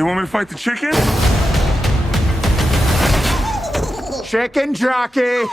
They want me to fight the chicken? Chicken jockey!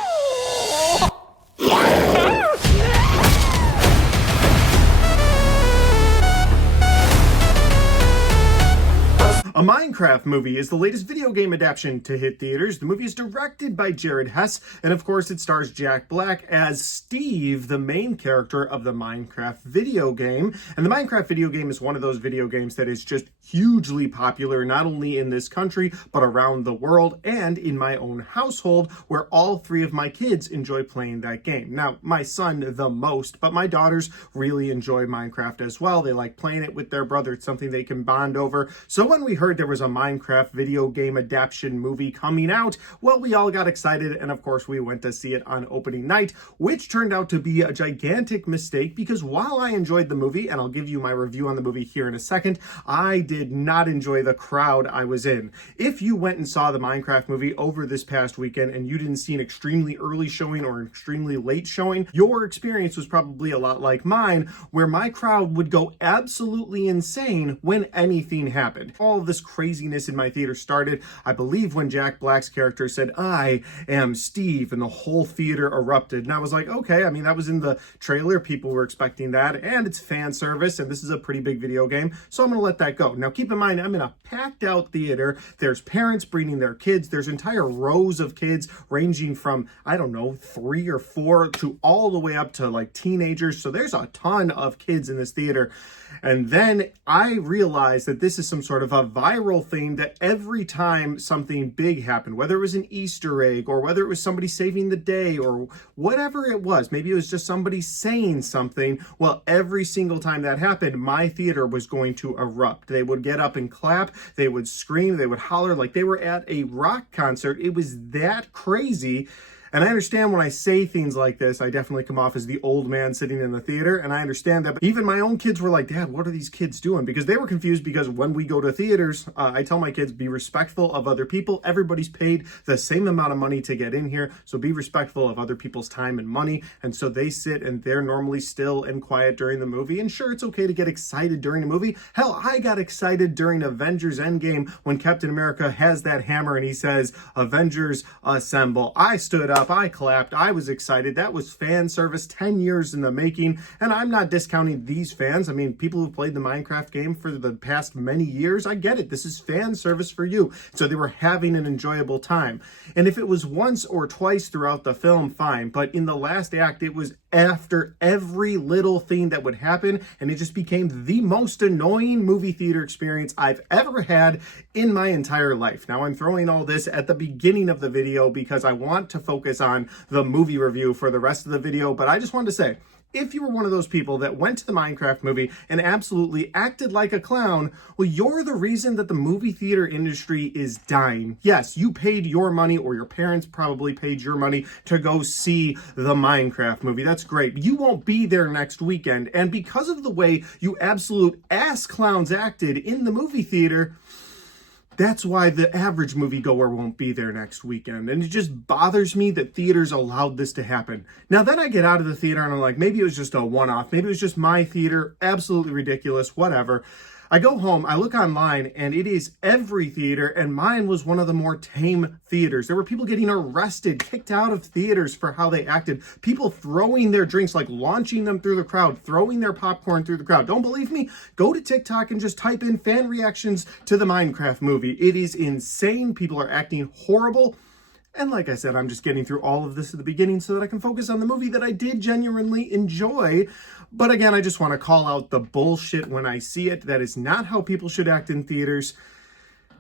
A Minecraft movie is the latest video game adaptation to hit theaters. The movie is directed by Jared Hess, and of course it stars Jack Black as Steve, the main character of the Minecraft video game. And the Minecraft video game is one of those video games that is just hugely popular, not only in this country, but around the world and in my own household, where all three of my kids enjoy playing that game. Now, my son the most, but my daughters really enjoy Minecraft as well. They like playing it with their brother. It's something they can bond over. So when we heard there was a Minecraft video game adaptation movie coming out, well, we all got excited, and of course we went to see it on opening night, which turned out to be a gigantic mistake, because while I enjoyed the movie, and I'll give you my review on the movie here in a second, I did not enjoy the crowd I was in. If you went and saw the Minecraft movie over this past weekend and you didn't see an extremely early showing or an extremely late showing, your experience was probably a lot like mine, where my crowd would go absolutely insane when anything happened. All of this craziness in my theater started, I believe, when Jack Black's character said, "I am Steve," and the whole theater erupted. And I was like, okay, I mean, that was in the trailer. People were expecting that, and it's fan service, and this is a pretty big video game, so I'm going to let that go. Now, keep in mind, I'm in a packed out theater. There's parents bringing their kids. There's entire rows of kids ranging from, I don't know, 3 or 4 to all the way up to like teenagers. So there's a ton of kids in this theater. And then I realized that this is some sort of a viral thing, that every time something big happened, whether it was an Easter egg or whether it was somebody saving the day or whatever it was, maybe it was just somebody saying something, well, every single time that happened, my theater was going to erupt. They would get up and clap, they would scream, they would holler like they were at a rock concert. It was that crazy. And I understand when I say things like this, I definitely come off as the old man sitting in the theater, and I understand that. But even my own kids were like, "Dad, what are these kids doing?" Because they were confused, because when we go to theaters, I tell my kids, be respectful of other people. Everybody's paid the same amount of money to get in here, so be respectful of other people's time and money. And so they sit and they're normally still and quiet during the movie. And sure, it's okay to get excited during a movie. Hell, I got excited during Avengers Endgame when Captain America has that hammer and he says, "Avengers assemble." I stood up, I clapped, I was excited. That was fan service, 10 years in the making. And I'm not discounting these fans. I mean, people who've played the Minecraft game for the past many years, I get it. This is fan service for you. So they were having an enjoyable time. And if it was once or twice throughout the film, fine. But in the last act, it was after every little thing that would happen, and it just became the most annoying movie theater experience I've ever had in my entire life. Now, I'm throwing all this at the beginning of the video because I want to focus on the movie review for the rest of the video, but I just wanted to say, if you were one of those people that went to the Minecraft movie and absolutely acted like a clown, well, you're the reason that the movie theater industry is dying. Yes, you paid your money, or your parents probably paid your money to go see the Minecraft movie. That's great. You won't be there next weekend. And because of the way you absolute ass clowns acted in the movie theater, that's why the average moviegoer won't be there next weekend. And it just bothers me that theaters allowed this to happen. Now, then I get out of the theater and I'm like, maybe it was just a one-off. Maybe it was just my theater. Absolutely ridiculous. Whatever. I go home, I look online, and it is every theater, and mine was one of the more tame theaters. There were people getting arrested, kicked out of theaters for how they acted. People throwing their drinks, like launching them through the crowd, throwing their popcorn through the crowd. Don't believe me? Go to TikTok and just type in fan reactions to the Minecraft movie. It is insane. People are acting horrible. And like I said, I'm just getting through all of this at the beginning so that I can focus on the movie that I did genuinely enjoy. But again, I just want to call out the bullshit when I see it. That is not how people should act in theaters.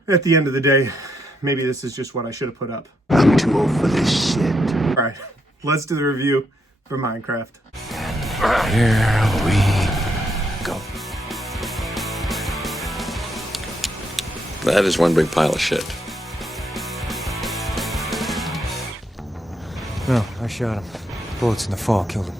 At the end of the day, maybe this is just what I should have put up. I'm too old for this shit. All right, let's do the review for Minecraft. Here we go. That is one big pile of shit. No, I shot him. Bullets in the fall killed him.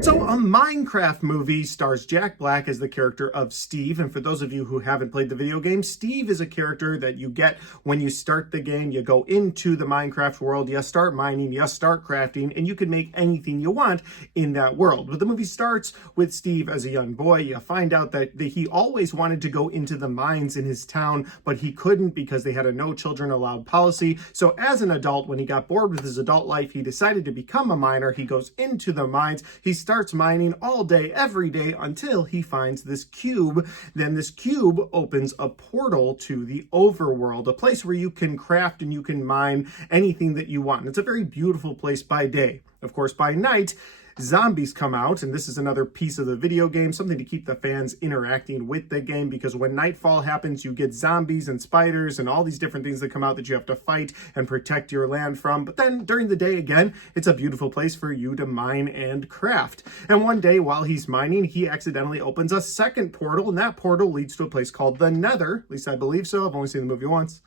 So a Minecraft movie stars Jack Black as the character of Steve. And for those of you who haven't played the video game, Steve is a character that you get when you start the game. You go into the Minecraft world, you start mining, you start crafting, and you can make anything you want in that world. But the movie starts with Steve as a young boy. You find out that he always wanted to go into the mines in his town, but he couldn't because they had a no children allowed policy. So as an adult, when he got bored with his adult life, he decided to become a miner. He goes into the mines. He starts mining all day, every day, until he finds this cube. Then this cube opens a portal to the overworld, a place where you can craft and you can mine anything that you want. And it's a very beautiful place by day. Of course, by night, zombies come out, and this is another piece of the video game, something to keep the fans interacting with the game, because when nightfall happens, you get zombies and spiders and all these different things that come out that you have to fight and protect your land from. But then during the day, again, it's a beautiful place for you to mine and craft. And one day while he's mining, he accidentally opens a second portal, and that portal leads to a place called the Nether. At least I believe so. I've only seen the movie once.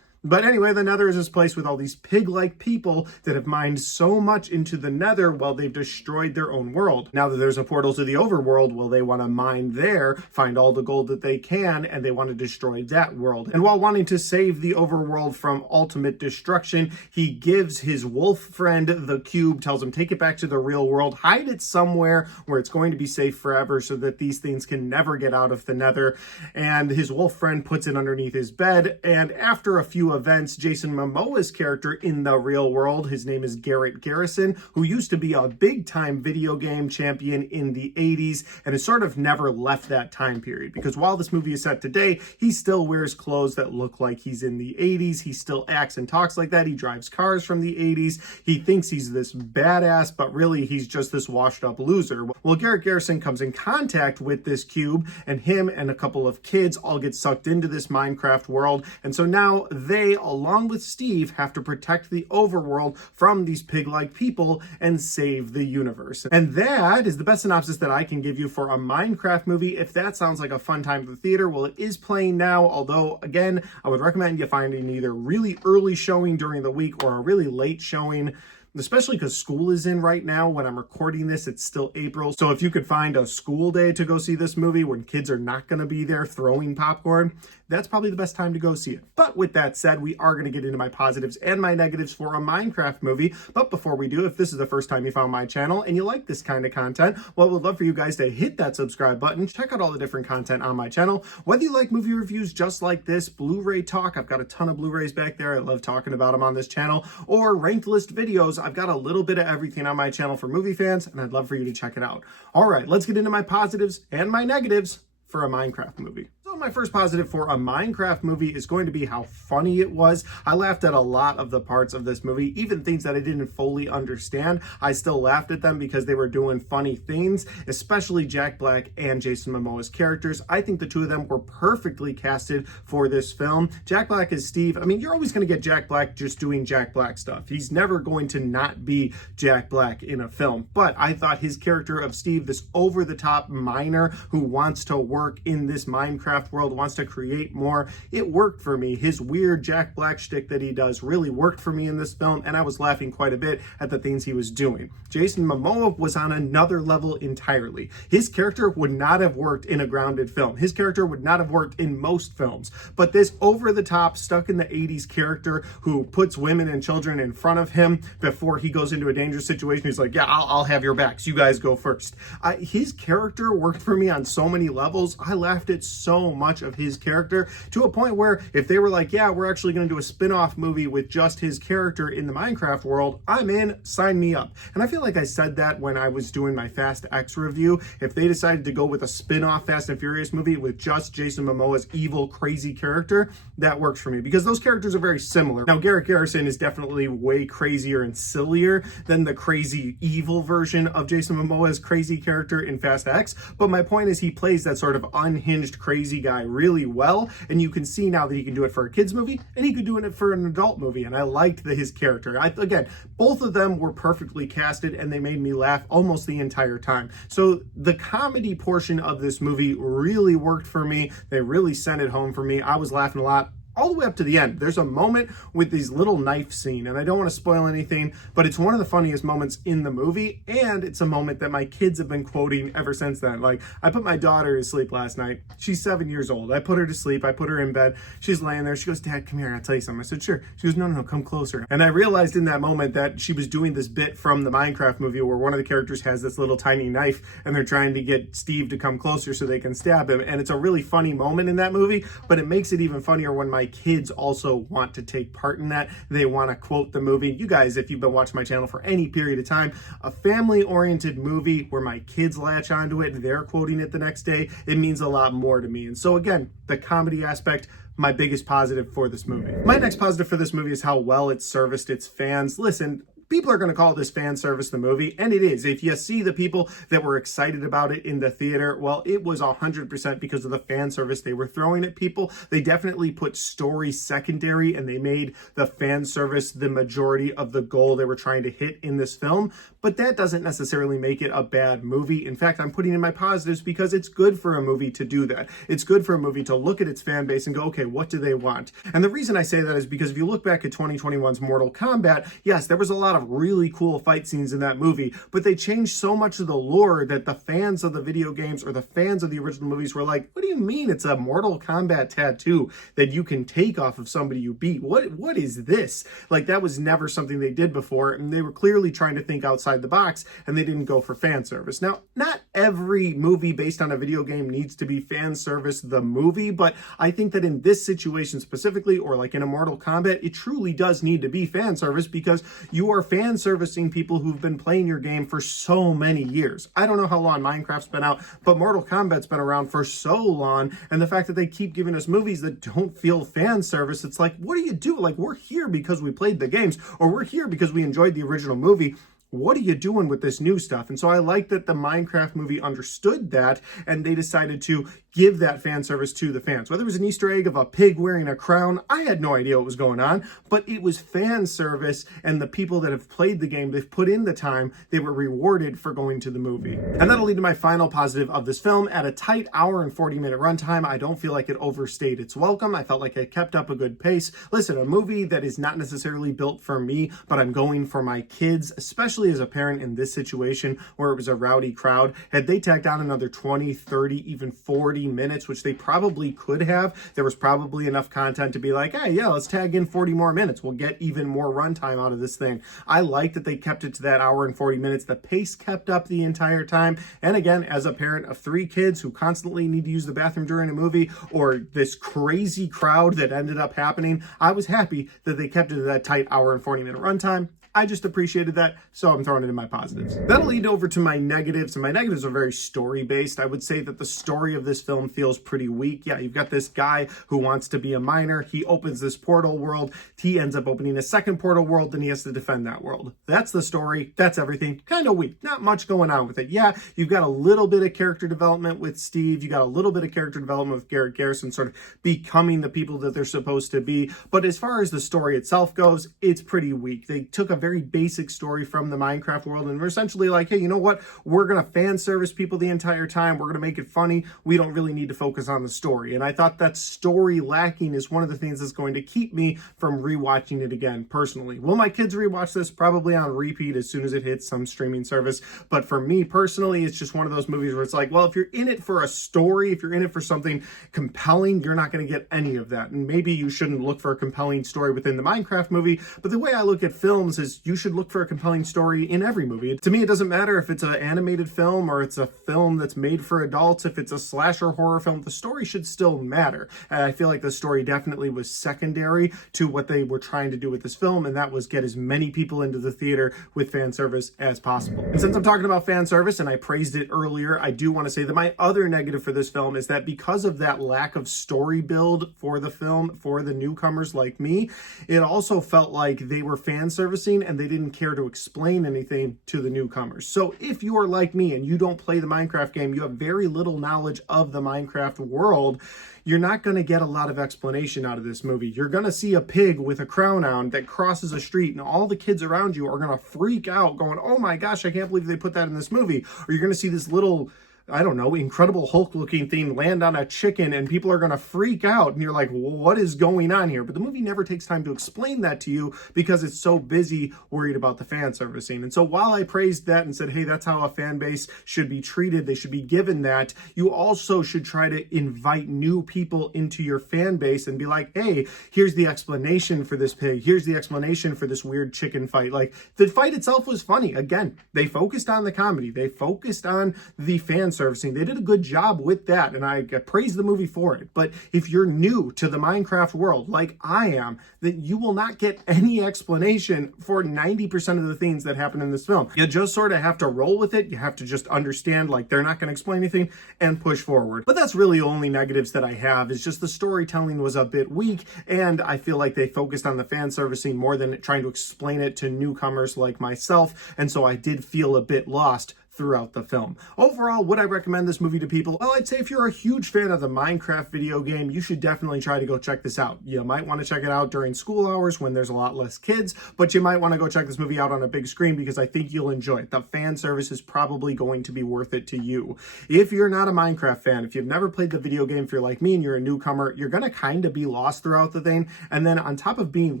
But anyway, the Nether is this place with all these pig-like people that have mined so much into the Nether while they've destroyed their own world. Now that there's a portal to the overworld, well, they want to mine there, find all the gold that they can, and they want to destroy that world. And while wanting to save the overworld from ultimate destruction, he gives his wolf friend the cube, tells him, take it back to the real world, hide it somewhere where it's going to be safe forever so that these things can never get out of the Nether. And his wolf friend puts it underneath his bed, and after a few events, Jason Momoa's character in the real world, his name is Garrett Garrison, who used to be a big-time video game champion in the 80s and has sort of never left that time period, because while this movie is set today, he still wears clothes that look like he's in the 80s. He still acts and talks like that. He drives cars from the 80s. He thinks he's this badass, but really he's just this washed-up loser. Well, Garrett Garrison comes in contact with this cube, and him and a couple of kids all get sucked into this Minecraft world, and so now they, along with Steve, have to protect the overworld from these pig-like people and save the universe. And that is the best synopsis that I can give you for a Minecraft movie. If that sounds like a fun time at the theater, well, it is playing now, although, again, I would recommend you finding either really early showing during the week or a really late showing, especially because school is in right now. When I'm recording this, it's still April. So if you could find a school day to go see this movie when kids are not going to be there throwing popcorn, that's probably the best time to go see it. But with that said, we are going to get into my positives and my negatives for a Minecraft movie. But before we do, if this is the first time you found my channel and you like this kind of content, well, I would love for you guys to hit that subscribe button. Check out all the different content on my channel. Whether you like movie reviews just like this, Blu-ray talk, I've got a ton of Blu-rays back there. I love talking about them on this channel. Or ranked list videos, I've got a little bit of everything on my channel for movie fans, and I'd love for you to check it out. All right, let's get into my positives and my negatives for a Minecraft movie. So my first positive for a Minecraft movie is going to be how funny it was. I laughed at a lot of the parts of this movie, even things that I didn't fully understand. I still laughed at them because they were doing funny things, especially Jack Black and Jason Momoa's characters. I think the two of them were perfectly casted for this film. Jack Black as Steve, I mean, you're always going to get Jack Black just doing Jack Black stuff. He's never going to not be Jack Black in a film. But I thought his character of Steve, this over-the-top miner who wants to work in this Minecraft world, wants to create more, it worked for me. His weird Jack Black shtick that he does really worked for me in this film, and I was laughing quite a bit at the things he was doing. Jason Momoa was on another level entirely. His character would not have worked in a grounded film. His character would not have worked in most films. But this over-the-top, stuck in the 80s character who puts women and children in front of him before he goes into a dangerous situation, he's like, yeah, I'll have your backs. You guys go first. His character worked for me on so many levels. I laughed at so much of his character to a point where if they were like, yeah, we're actually going to do a spin-off movie with just his character in the Minecraft world, I'm in, sign me up. And I feel like I said that when I was doing my Fast X review. If they decided to go with a spin-off Fast and Furious movie with just Jason Momoa's evil, crazy character, that works for me because those characters are very similar. Now, Garrett Garrison is definitely way crazier and sillier than the crazy evil version of Jason Momoa's crazy character in Fast X, but my point is he plays that sort of unhinged, crazy guy really well, and you can see now that he can do it for a kid's movie, and he could do it for an adult movie, and I liked his character. Again, both of them were perfectly casted, and they made me laugh almost the entire time. So the comedy portion of this movie really worked for me. They really sent it home for me. I was laughing a lot all the way up to the end. There's a moment with these little knife scene, and I don't want to spoil anything, but it's one of the funniest moments in the movie, and it's a moment that my kids have been quoting ever since then. Like, I put my daughter to sleep last night. She's 7 years old. I put her to sleep. I put her in bed. She's laying there. She goes, "Dad, come here. I'll tell you something." I said, "Sure." She goes, no, come closer." And I realized in that moment that she was doing this bit from the Minecraft movie where one of the characters has this little tiny knife, and they're trying to get Steve to come closer so they can stab him. And it's a really funny moment in that movie, but it makes it even funnier when my kids also want to take part in that. They want to quote the movie. You guys, if you've been watching my channel for any period of time, a family-oriented movie where my kids latch onto it, they're quoting it the next day, it means a lot more to me. And so again, the comedy aspect, my biggest positive for this movie. My next positive for this movie is how well it serviced its fans. Listen, people are going to call this fan service the movie, and it is. If you see the people that were excited about it in the theater, well, it was 100% because of the fan service they were throwing at people. They definitely put story secondary, and they made the fan service the majority of the goal they were trying to hit in this film, but that doesn't necessarily make it a bad movie. In fact, I'm putting in my positives because it's good for a movie to do that. It's good for a movie to look at its fan base and go, okay, what do they want? And the reason I say that is because if you look back at 2021's Mortal Kombat, yes, there was a lot of really cool fight scenes in that movie, but they changed so much of the lore that the fans of the video games or the fans of the original movies were like, what do you mean it's a Mortal Kombat tattoo that you can take off of somebody you beat? What is this? Like, that was never something they did before, and they were clearly trying to think outside the box, and they didn't go for fan service. Now, not every movie based on a video game needs to be fan service the movie, but I think that in this situation specifically, or like in a Mortal Kombat, it truly does need to be fan service because you are fan servicing people who've been playing your game for so many years. I don't know how long Minecraft's been out, but Mortal Kombat's been around for so long, and the fact that they keep giving us movies that don't feel fan service, it's like, what do you do? Like, we're here because we played the games, or we're here because we enjoyed the original movie. What are you doing with this new stuff? And so I like that the Minecraft movie understood that, and they decided to give that fan service to the fans. Whether it was an Easter egg of a pig wearing a crown, I had no idea what was going on, but it was fan service, and the people that have played the game, they've put in the time, they were rewarded for going to the movie. And that'll lead to my final positive of this film. At a tight hour and 40-minute runtime, I don't feel like it overstayed its welcome. I felt like it kept up a good pace. Listen, a movie that is not necessarily built for me, but I'm going for my kids, especially as a parent in this situation where it was a rowdy crowd. Had they tacked on another 20, 30, even 40 minutes, which they probably could have, there was probably enough content to be like, hey, yeah, let's tag in 40 more minutes. We'll get even more runtime out of this thing. I like that they kept it to that hour and 40 minutes. The pace kept up the entire time. And again, as a parent of 3 kids who constantly need to use the bathroom during a movie, or this crazy crowd that ended up happening, I was happy that they kept it to that tight hour and 40-minute runtime. I just appreciated that, so I'm throwing it in my positives. That'll lead over to my negatives, and my negatives are very story-based. I would say that the story of this film feels pretty weak. Yeah, you've got this guy who wants to be a miner. He opens this portal world. He ends up opening a second portal world, then he has to defend that world. That's the story. That's everything. Kind of weak. Not much going on with it. Yeah, you've got a little bit of character development with Steve. You got a little bit of character development with Garrett Garrison sort of becoming the people that they're supposed to be. But as far as the story itself goes, it's pretty weak. They took a very basic story from the Minecraft world and we're essentially like, hey, you know what? We're going to fan service people the entire time. We're going to make it funny. We don't really need to focus on the story. And I thought that story lacking is one of the things that's going to keep me from rewatching it again personally. Will my kids rewatch this? Probably on repeat as soon as it hits some streaming service. But for me personally, it's just one of those movies where it's like, well, if you're in it for a story, if you're in it for something compelling, you're not going to get any of that. And maybe you shouldn't look for a compelling story within the Minecraft movie. But the way I look at films is you should look for a compelling story in every movie. To me, it doesn't matter if it's an animated film or it's a film that's made for adults. If it's a slasher horror film, the story should still matter. And I feel like the story definitely was secondary to what they were trying to do with this film, and that was get as many people into the theater with fan service as possible. And since I'm talking about fan service and I praised it earlier, I do want to say that my other negative for this film is that because of that lack of story build for the film, for the newcomers like me, it also felt like they were fan servicing and they didn't care to explain anything to the newcomers. So if you are like me and you don't play the Minecraft game, you have very little knowledge of the Minecraft world, you're not going to get a lot of explanation out of this movie. You're going to see a pig with a crown on that crosses a street and all the kids around you are going to freak out going, oh my gosh, I can't believe they put that in this movie. Or you're going to see this little I don't know, Incredible Hulk looking thing land on a chicken and people are going to freak out and you're like, what is going on here? But the movie never takes time to explain that to you because it's so busy worried about the fan servicing. And so while I praised that and said, hey, that's how a fan base should be treated, they should be given that, you also should try to invite new people into your fan base and be like, hey, here's the explanation for this pig. Here's the explanation for this weird chicken fight. Like, the fight itself was funny. Again, they focused on the comedy. They focused on the fan servicing. They did a good job with that, and I praise the movie for it. But if you're new to the Minecraft world, like I am, then you will not get any explanation for 90% of the things that happen in this film. You just sort of have to roll with it. You have to just understand, like, they're not going to explain anything and push forward. But that's really the only negatives that I have, is just the storytelling was a bit weak, and I feel like they focused on the fan servicing more than trying to explain it to newcomers like myself, and so I did feel a bit lost throughout the film. Overall, would I recommend this movie to people? Well, I'd say if you're a huge fan of the Minecraft video game, you should definitely try to go check this out. You might want to check it out during school hours when there's a lot less kids, but you might want to go check this movie out on a big screen because I think you'll enjoy it. The fan service is probably going to be worth it to you. If you're not a Minecraft fan, if you've never played the video game, if you're like me and you're a newcomer, you're going to kind of be lost throughout the thing. And then on top of being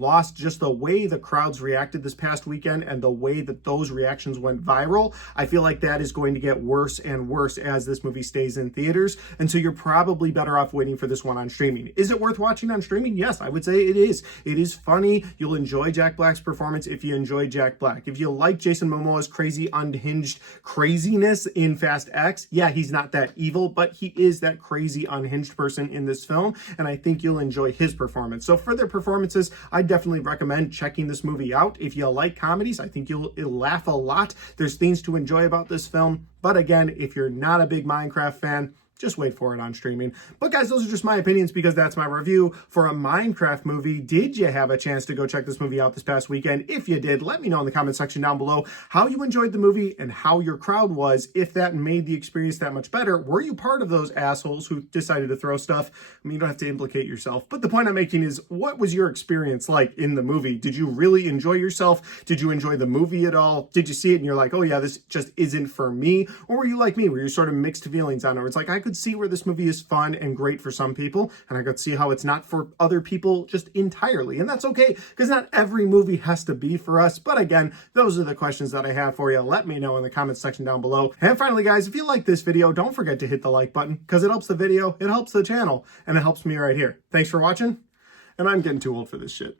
lost, just the way the crowds reacted this past weekend and the way that those reactions went viral, I feel like that is going to get worse and worse as this movie stays in theaters. And so you're probably better off waiting for this one on streaming. Is it worth watching on streaming? Yes, I would say it is. It is funny. You'll enjoy Jack Black's performance if you enjoy Jack Black. If you like Jason Momoa's crazy, unhinged craziness in Fast X, yeah, he's not that evil, but he is that crazy, unhinged person in this film, and I think you'll enjoy his performance. So for their performances, I definitely recommend checking this movie out. If you like comedies, I think you'll laugh a lot. There's things to enjoy about this film. But again, if you're not a big Minecraft fan, just wait for it on streaming. But guys, those are just my opinions because that's my review for a Minecraft movie. Did you have a chance to go check this movie out this past weekend? If you did, let me know in the comment section down below how you enjoyed the movie and how your crowd was, if that made the experience that much better. Were you part of those assholes who decided to throw stuff? I mean, you don't have to implicate yourself. But the point I'm making is, what was your experience like in the movie? Did you really enjoy yourself? Did you enjoy the movie at all? Did you see it and you're like, oh yeah, this just isn't for me? Or were you like me, where you're sort of mixed feelings on it? It's like, I could see where this movie is fun and great for some people, and I could see how it's not for other people just entirely. And that's okay, because not every movie has to be for us. But again, those are the questions that I have for you. Let me know in the comments section down below. And finally, guys, if you like this video, don't forget to hit the like button, because it helps the video, it helps the channel, and it helps me right here. Thanks for watching, and I'm getting too old for this shit.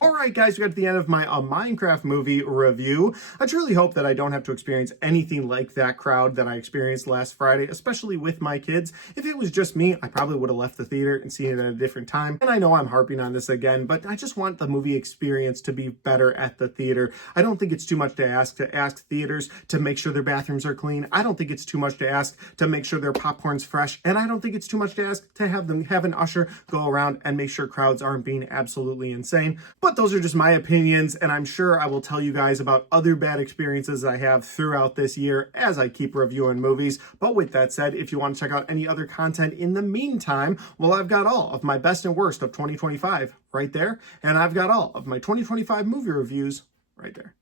Alright guys, we got to the end of my Minecraft movie review. I truly hope that I don't have to experience anything like that crowd that I experienced last Friday, especially with my kids. If it was just me, I probably would have left the theater and seen it at a different time. And I know I'm harping on this again, but I just want the movie experience to be better at the theater. I don't think it's too much to ask theaters to make sure their bathrooms are clean. I don't think it's too much to ask to make sure their popcorn's fresh. And I don't think it's too much to ask to have an usher go around and make sure crowds aren't being absolutely insane. But those are just my opinions, and I'm sure I will tell you guys about other bad experiences I have throughout this year as I keep reviewing movies. But with that said, if you want to check out any other content in the meantime, well, I've got all of my best and worst of 2025 right there, and I've got all of my 2025 movie reviews right there.